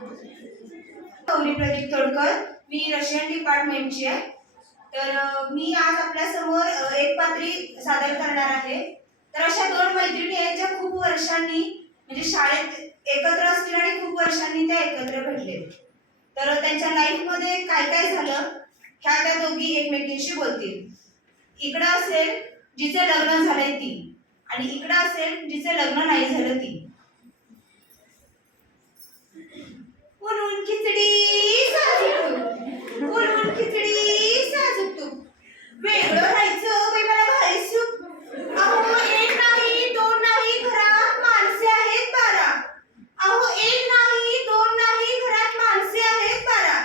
गौरी प्रदीप तोडकर, मी Russian डिपार्टमेंटची आहे. तर मी आज आपल्या समोर एक पात्री सादर करणार आहे. तर अशा दोन मैत्रिणी आहेत ज्या खूप वर्षांनी म्हणजे शाळेत एकत्र असतील आणि खूप वर्षांनी त्या एकत्र भेटले. तर त्यांच्या लाईफ मध्ये काय काय झालं ह्या त्या दोघी एकमेकींशी बोलतील. इकडं असेल जिचे लग्न झालंय ती आणि इकडं असेल जिचे लग्न नाही झालं ती. उन्हून खिचडी साजूक तूप, उन्हून खिचडी साजूक तूप, वेगळं राहायचं बाई मला भारी सुख. अहो एक नाही दोन नाही घरात माणसे आहेत 12. अहो एक नाही दोन नाही घरात माणसे आहेत 12.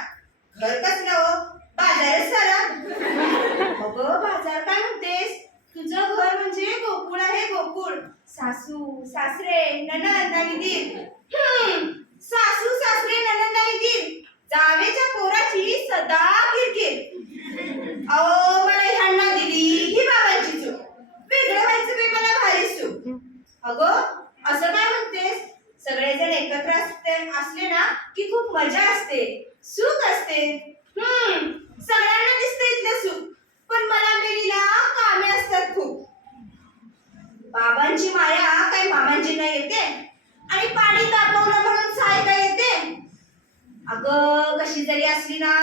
घर कसलं हो बाजारच सारा. अगं बाजार काय म्हणतेस, तुझं घर म्हणजे गोकुळ आहे गोकुळ. सासू सासरे नणंद आणि दीर. सासू सासरे नणंद आणि दीर, जावेच्या पोराची सदा किरकिर. अहो मला ह्यांना दिली ही बाबांची चूक, वेगळं व्हायचं बाई मला भारी सुख. अगं असं काय म्हणतेस, सगळेजण एकत्र असले ना की खूप मजा असते, सुख असते. सगळ्यांना दिसते इथलं सुख, पण मला मेरीला कामे असतात खूप. बाबांची माया काही मामांची नाही येते आणि पाणी तापवलं म्हणून साय काय येते. अगं कशी जरी असली ना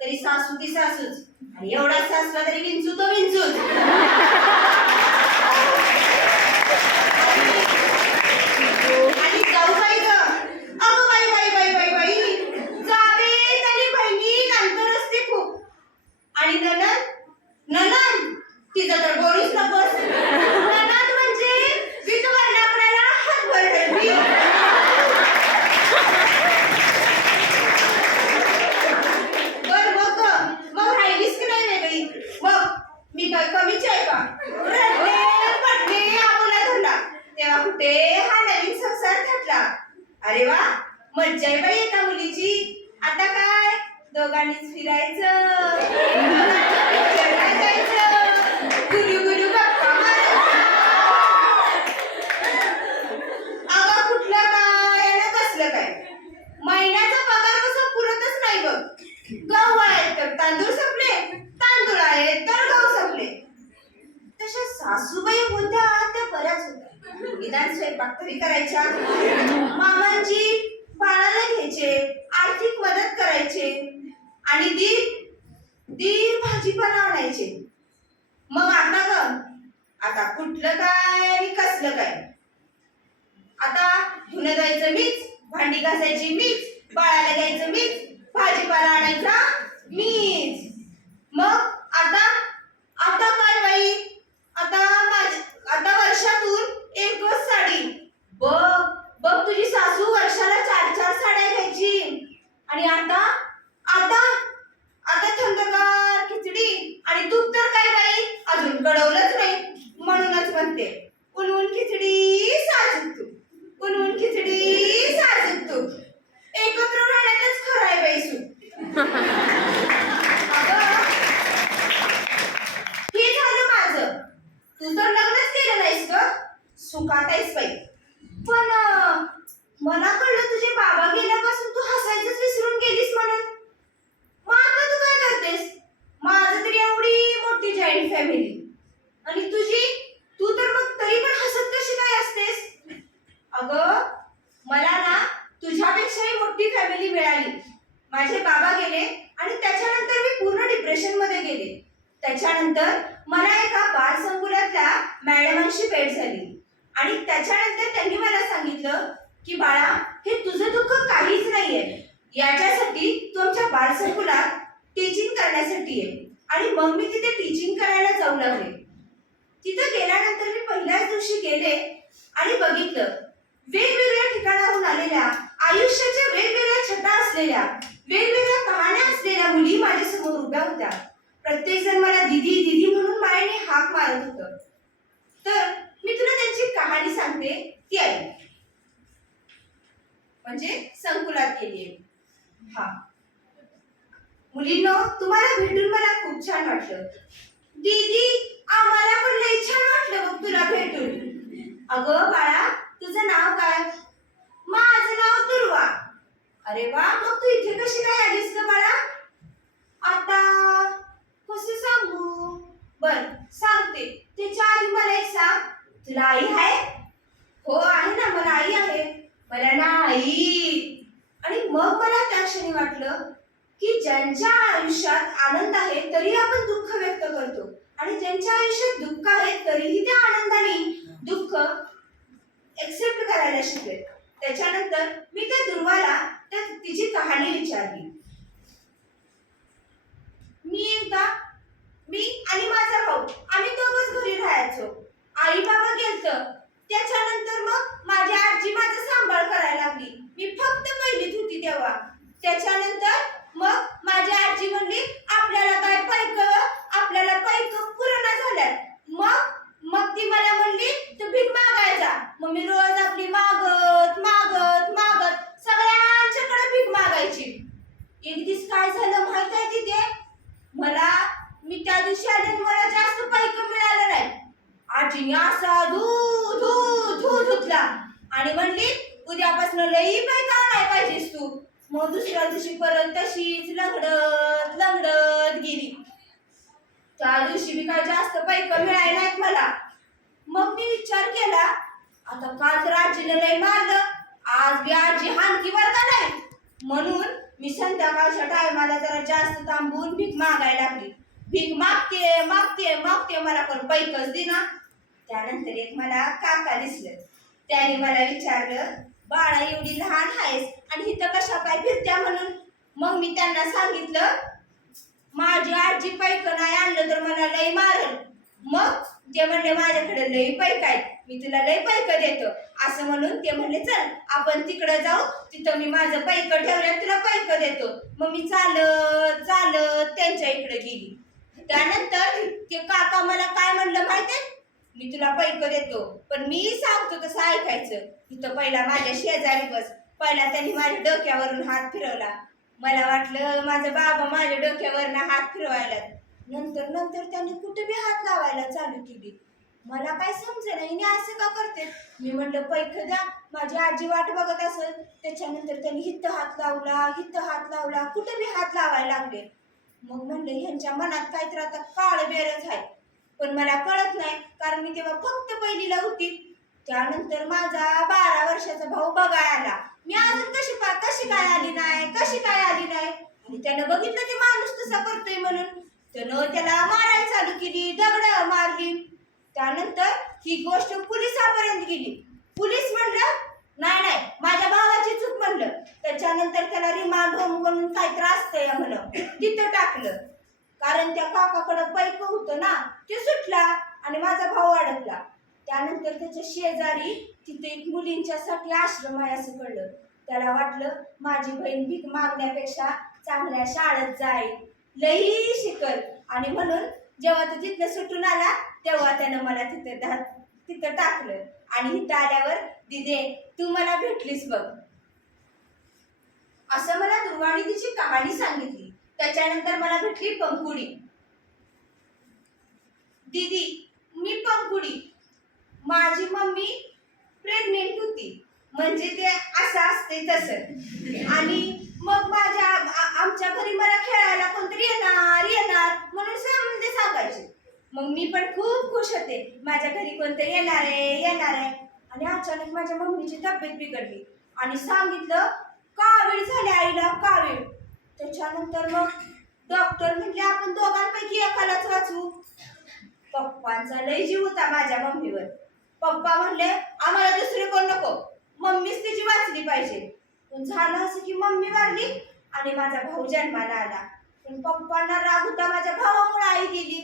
तरी सासू ती सासूच, आणि एवढा सासला तरी विंचू तो विंचूच. आणि जाऊ बाई ग, अगं बाई बाई बाई बाई बाई, जावे तरी बहिणी नंतर असते खूप. आणि नणंद नणंद तिचं तर बोलूच नकोस. नणंद म्हणजे विधवर लाकडाला हातभर ठेवली. बर मग राहिलीस की नाही वेगळी, मग मी काय कमीच आहे का. रडले पडले आबोला धरला तेव्हा कुठे हा नवीन संसार थटला. अरे वा मज्जा आहे बाई एका मुलीची. आता काय दोघांनीच फिरायचं, गुलू गुलू गप्पा मारायच्या. अगं कुठलं काय आणि कसलं काय, महिन्याचा पगार कसं पुरतच नाही बघ. गहू आहेत तर तांदूळ संपले, तांदूळ आहेत तर गहू संपले. तशा सासूबाई होत्या त्या बऱ्याच होत्या, निदान स्वयंपाक तरी करायच्या. मामांची बाळाला घ्यायचे, आर्थिक मदत करायचे, आणि दीर भाजीपाला आणायचे. मग आता ग आता कुठलं काय आणि कसलं काय. आता धुणं धुवायचं मीच, भांडी घासायची मीच, बाळाला घ्यायचं मीच, भाजीपाला आणायचा मीच. मग आता आता काय बाई, आता वर्षातून एकच साडी. बघ बघ तुझी सासू वर्षाला 4 साड्या घ्यायची. आणि आता थंडगार खिचडी आणि तूप तर काय बाई अजून कळवलंच नाही. म्हणूनच म्हणते उन्हून खिचडी साजूक तूप, उन्हून खिचडी साजूक तूप. एकत्र राहण्यातच खरं आहे बाई सुख. हे झालं माझं, तू तर लग्नच केलं नाहीस ग, सुखात आहेस बाई. पण मला कळलं तुझे बाबा गेल्यापासून तू हसायचंच विसरून गेलीस म्हणून. मग आता तू काय करतेस. माझं तरी एवढी मोठी जॉईंट फॅमिली आणि तू तर मग तरी पण हसत कशी काय असतेस. अगं मला ना तुझ्यापेक्षाही मोठी फॅमिली मिळाली. माझे बाबा गेले आणि त्याच्यानंतर मी पूर्ण डिप्रेशन मध्ये गेले. त्याच्यानंतर मला एका बालसंकुलातल्या मॅडमांशी भेट झाली आणि त्याच्यानंतर त्यांनी मला सांगितलं की बाळा हे तुझं दुःख काहीच नाहीये, याच्यासाठी तू आमच्या बालसंकुलात टीचिंग करण्यासाठी आहे. आणि मग मी तिथे टीचिंग करायला जाऊ लागले. तिथे गेल्यानंतर मी पहिल्याच दिवशी गेले आणि बघितलं वेगवेगळ्या ठिकाणाहून आलेल्या, आयुष्याच्या वेगवेगळ्या छटा असलेल्या, वेगवेगळ्या कहाण्या असलेल्या मुली माझ्या समोर उभ्या होत्या. प्रत्येक जण मला दीदी दीदी म्हणून मायेने हाक मारत होतं. तर मी तुला त्यांची कहाणी सांगते, ती ऐक. म्हणजे संकुलात गेली. हा मुलींनो, तुम्हाला भेटून मला खूप छान वाटलं. दीदी आम्हाला पण लई छान वाटलं बघ तुला भेटून. अगं बाळा तुझं नाव काय. माझं नाव दुर्वा. अरे अरे वा, मग तू इथे कशी काय आलीस ग बाळा? आता कसं सांगू? बर सांगते. त्याच्या आधी मला एक सांग, तुला आई आहे? हो आहे ना, मला आई आहे. मला नाही. आणि मग मला त्या क्षणी वाटलं की ज्यांच्या आयुष्यात आनंद आहे तरी आपण दुःख व्यक्त करतो, आणि ज्यांच्या आयुष्यात दुःख आहे तरीही त्या आनंदाने दुःख एक्सेप्ट करायला शिकले. त्याच्यानंतर मी त्या दुर्वाला तिची कहाणी विचारली. मी आणि माझा भाऊ आम्ही दोघच घरी राहायचो. आई बाबा गेलत. त्याच्यानंतर मग माझी आजी माझा सांभाळ करायला लागली. मी फक्त पहिलीत होती तेव्हा. त्याच्यानंतर मग माझी आजी म्हणली आपल्याला पैक पूर्ण झाल्यात. मग ती मला म्हणली तू भीक मागायचा. मग मी रोज आपली मागत मागत मागत सगळ्यांच्याकडे भीक मागायची. एक दिवस काय झालं माहित आहे तिथे? मी त्या दिवशी आले, मला जास्त पैक मिळालं नाही. आजीने असा धुतला आणि म्हणली उद्यापासून लई पैक आणाय पाहिजेस तू. मग दुसऱ्या दिवशी परत तशीच लंगडत गेली. त्या दिवशी मी काय जास्त पैक मिळाले नाहीत मला. मग मी विचार केला, आता काल तर आजीने लई मारलं, आज बी आजी हानकी बरं का नाही. म्हणून मी संध्याकाळच्या टायमाला जरा जास्त थांबून भीक मागायला लागली. भीक मागते मला पण पैकच देना. त्यानंतर एक मला काका दिसलं. त्याने मला विचारलं, बाळा एवढी लहान आहेस आणि इथं कशा काय फिरत्या म्हणून. मग मी त्यांना सांगितलं, माझी आजी पैक नाही आणलं तर मला लई मारल. मग ते म्हणले माझ्याकडे लई पैक आहेत, मी तुला लई पैक देतो. असं म्हणून ते म्हणले चल आपण तिकडे जाऊ, तिथं मी माझं पैक ठेवलं तुला पैक देतो. मग मी चालत त्यांच्या इकडे गेली. त्यानंतर ते काका मला काय म्हणलं माहितीये? मी तुला पैक देतो पण मी सांगतो तसं ऐकायचं. इथं पहिला माझ्या शेजारी बस. पहिला त्यांनी माझ्या डोक्यावरून हात फिरवला. मला वाटलं माझा बाबा माझ्या डोक्यावरून हात फिरवायला. नंतर त्यांनी कुठे बी हात लावायला चालू केली. मला काय समजेना हिने असं का करते. मी म्हटलं पैक द्या, माझी आजी वाट बघत असेल. त्याच्यानंतर त्यांनी हिथं हात लावला कुठे बी हात लावायला लागले. मग म्हणलं ह्यांच्या मनात काहीतरी आता काळ बेरच आहे. पण मला कळत नाही कारण मी तेव्हा फक्त पहिलीला होती. त्यानंतर माझा 12 वर्षाचा भाऊ बघायला आला. मी अजून कशी काय आली नाही. आणि त्यानं बघितलं ते माणूस तसा करतोय म्हणून त्यानं त्याला मारायला चालू केली, दगड मारली. त्यानंतर ही गोष्ट पोलिसापर्यंत गेली. पोलीस म्हणलं नाही माझ्या भावाची चूक म्हणलं. त्याच्यानंतर त्याला रिमांड होम म्हणून काय त्रास असतंय म्हणून तिथं टाकलं. कारण त्या काकाकडे पैक होतं ना, ते सुटला आणि माझा भाऊ अडकला. त्यानंतर त्याच्या शेजारी तिथे एक मुलींच्यासाठी आश्रम आहे असं कळलं. त्याला वाटलं माझी बहीण भीक मागण्यापेक्षा चांगल्या शाळेत जाईल, लई शिकल. आणि म्हणून जेव्हा तो तिथनं सुटून आला तेव्हा त्यानं मला तिथं टाकलं. आणि इथं आल्यावर दिदे तू मला भेटलीस बघ, असं मला दुर्वाणी तिची कहाणी सांगितली. त्याच्यानंतर मला भेटली पंकुडी. दीदी मी पंकुडी. माझी मम्मी प्रेग्नेंट होती, म्हणजे ते असं असते तसं. आणि मग आमच्या घरी मला खेळायला कोणतरी येणार म्हणून समजे सांगायचे. मग मी पण खूप खुश होते, माझ्या घरी कोणतरी येणार आहे. आणि अचानक माझ्या मम्मीची तब्येत बिघडली आणि सांगितलं कावीळ झाले आईला, कावीळ. त्याच्यानंतर मग डॉक्टर म्हटले आपण दोघांपैकी एकालाच वाचवू. पप्पांचा लय जीव होता माझ्या मम्मीवर. पप्पा म्हणले आम्हाला दुसरे कोण नको, मम्मीच तिची वाचली पाहिजे. पण झालं असं की मम्मी वारली आणि माझा भाऊ जन्माला आला. पण पप्पांना राग होता माझ्या भावामुळे आई गेली.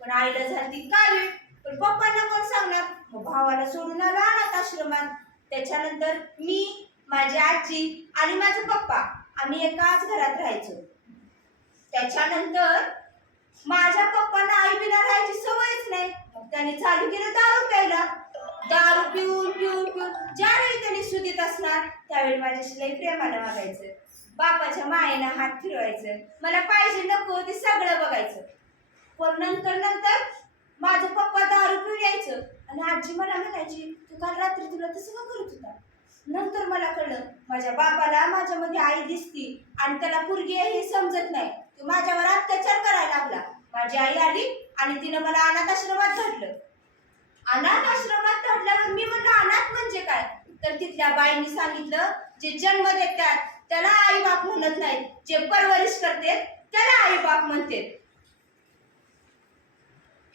पण आईला झाली कावीळ, पण पप्पांना कोण सांगणार. मग भावाला सोडून आलो अनाथ आश्रमात. त्याच्यानंतर मी, माझी आजी आणि माझे पप्पा आम्ही एकाच घरात राहायचो. त्याच्यानंतर माझ्या पप्पांना आई बिना राहायची सवयच नाही. मग त्याने चालू केलं दारू प्यायला. दारू पिऊन ज्यावेळी त्यांनी सुधीत असणार त्यावेळी माझ्याशी लई प्रेमानं वागायचं. बापाच्या मायेनं हात फिरवायचं, मला पाहिजे नको ते सगळं बघायचं. पण नंतर माझं पप्पा दारू पिऊन यायचं आणि आजी मला म्हणायची तू काल रात्री तुला तसं का करत होता. नंतर मला कळलं माझ्या बापाला माझ्यामध्ये आई दिसती आणि त्याला पोरगी आहे हे समजत नाही. तो माझ्यावर अत्याचार करायला लागला. माझी आई आली आणि तिनं मला अनाथ आश्रमात घातलं. अनाथ आश्रमात घातल्यावर मी म्हणलं अनाथ म्हणजे काय? तर तिथल्या बाईंनी सांगितलं जे जन्म देतात त्याला आई बाप म्हणत नाहीत, जे परवरिश करते त्याला आई बाप म्हणते.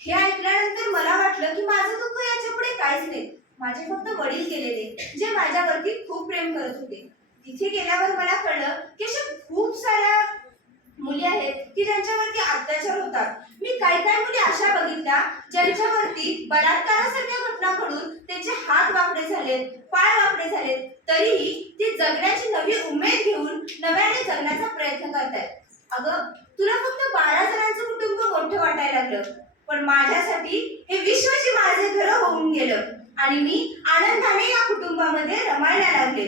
हे ऐकल्यानंतर मला वाटलं की माझं दुःख याच्या पुढे काहीच नाही. माझे फक्त वडील गेलेले जे माझ्यावरती खूप प्रेम करत होते. तिथे गेल्यावर मला कळलं की अशा खूप साऱ्या मुली आहेत की ज्यांच्यावरती अत्याचार होतात. मी काही मुली अशा बघितल्या ज्यांच्यावरती बलात्कारासारख्या घटना घडून त्यांचे हात वाकडे झालेत, पाय वाकडे झालेत, तरीही ते जगण्याची नवी उमेद घेऊन नव्याने जगण्याचा प्रयत्न करतायत. अगं तुला फक्त 12 जणांचं कुटुंब मोठं वाटायला लागलं, पण माझ्यासाठी हे विश्वाची माझे घर होऊन गेलं आणि मी आनंदाने या कुटुंबामध्ये रमायला लागले.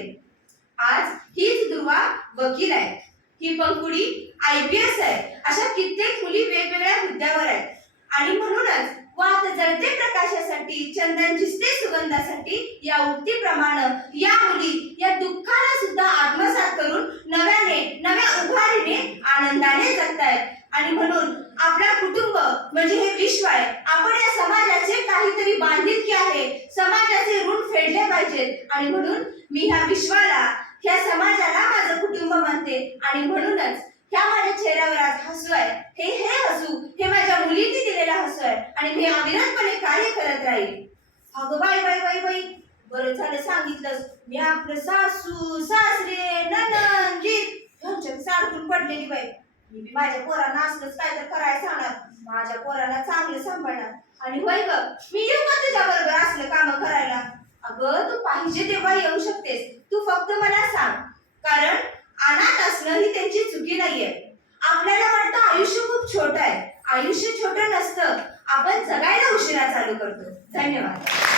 आज हीच दुर्वा वकील आहे, ही पंकुडी IPS आहे. अशा कित्येक मुली वेगवेगळ्या हुद्द्यावर आहेत आणि म्हणूनच वात जळते प्रकाशासाठी, चंदन झिजते सुगंधासाठी या उक्तीप्रमाणे या मुली या दुःखाला सुद्धा आत्मसात करून नव्या उभारीने आनंदाने जगतायत. आणि म्हणून आपला कुटुंब म्हणजे हे विश्व आहे. आपण या समाजाचे काहीतरी बांधिलकी आहे, समाजाचे ऋण फेडले पाहिजेत आणि म्हणून मी ह्या विश्वाला, ह्या समाजाला माझं कुटुंब मानते आणि म्हणूनच ह्या माझ्या चेहऱ्यावर आज हसू आहे. हे हसू हे माझ्या मुलींनी दिलेला हसू आहे आणि मी अविरतपणे कार्य करत राहील. अगं बाई बाई बाई बाई, बरं झालं सांगितलंस. मी आपलं सासू सासरे नणंद ह्यांच्यात साडकून पडलेली बाई. मी माझ्या पोरांना असलंच काय तर करायला सांगणार, माझ्या पोरांना चांगलं सांभाळणार आणि होय ग मी येऊ का तुझ्या बरोबर असलं काम करायला? अगं तू पाहिजे तेव्हा येऊ शकतेस, तू फक्त मला सांग. कारण अनाथ असणं ही त्यांची चुकी नाहीये. आपल्याला वाटतं आयुष्य खूप छोटं आहे. आयुष्य छोटं नसतं, आपण जगायला उशिरा चालू करतो. धन्यवाद.